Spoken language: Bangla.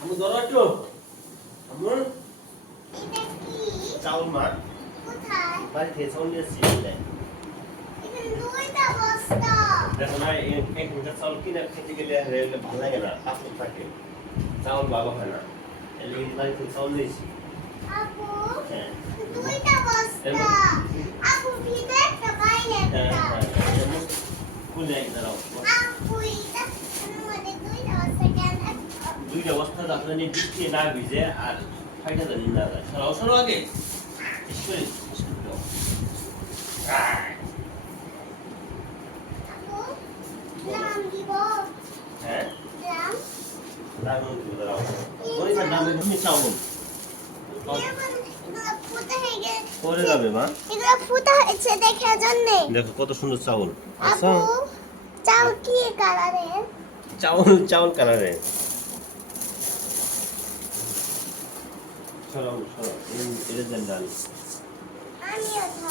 আমু ধরো একটু আমু এটা কি? চাউল মা কোথায়? বাড়ি থেকে চাউল নিয়ে এসেছি এখানে দুইটা বস্তা। দেখো না এক লিটার চাউল কিনে খেতে গেলে রেলে ভালো লাগে না কাপড় থাকে চাউল ভালো হয় না এর লেগে বাড়ি থেকে চাউল নিয়েছি আপু, হ্যাঁ দুইটা বস্তা। আপু, ভিতরে একটা বাইরে একটা। খুলে এক দাঁড়াও আপু, এটা এর মধ্যে দুইটা বস্তা কেন? দুইটা বস্তা আপনার বৃষ্টি না ভিজে আর ফাইটা জানি না যায় সরাও সরো আগে শেষ করে দাও আপু, নাম দিব? হ্যাঁ নাম? দারুণ দাঁড়াও ওই নামে তুমি চাউল এগুলো ফুটা হয়ে গেছে। পরে যাবে মা এগুলো ফুটা হয়েছে দেখার জন্যে। দেখো কত সুন্দর চাউল আপু, চাল কি কালারের? চাউল চাউল কালারে সরাও সরাও এটা দেন ডাল আমিও খাবো।